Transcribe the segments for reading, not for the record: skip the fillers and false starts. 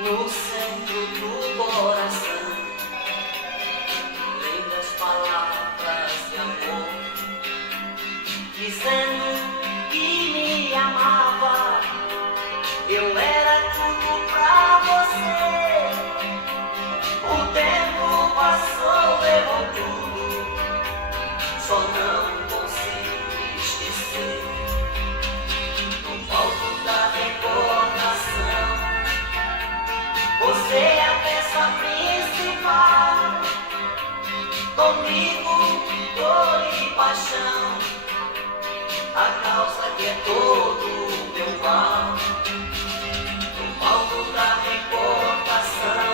no centro do coração. Lindas palavras de amor, dizendo que me amava. Eu era tudo pra você. O tempo passou, levou tudo, só não consigo esquecer. No palco da recordação, você é a peça principal. Comigo, dor e paixão, a causa que é todo o meu mal. No palco da recordação,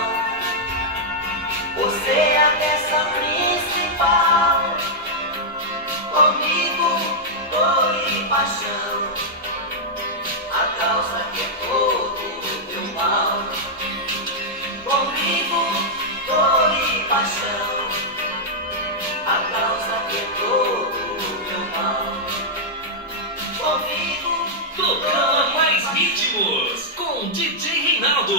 você é a peça principal. Comigo, dor e paixão, a causa que é todo o meu mal. Comigo, dor e paixão, a causa que é todo o meu mal. Comigo, Tocando mais ritmos com DJ Reinaldo.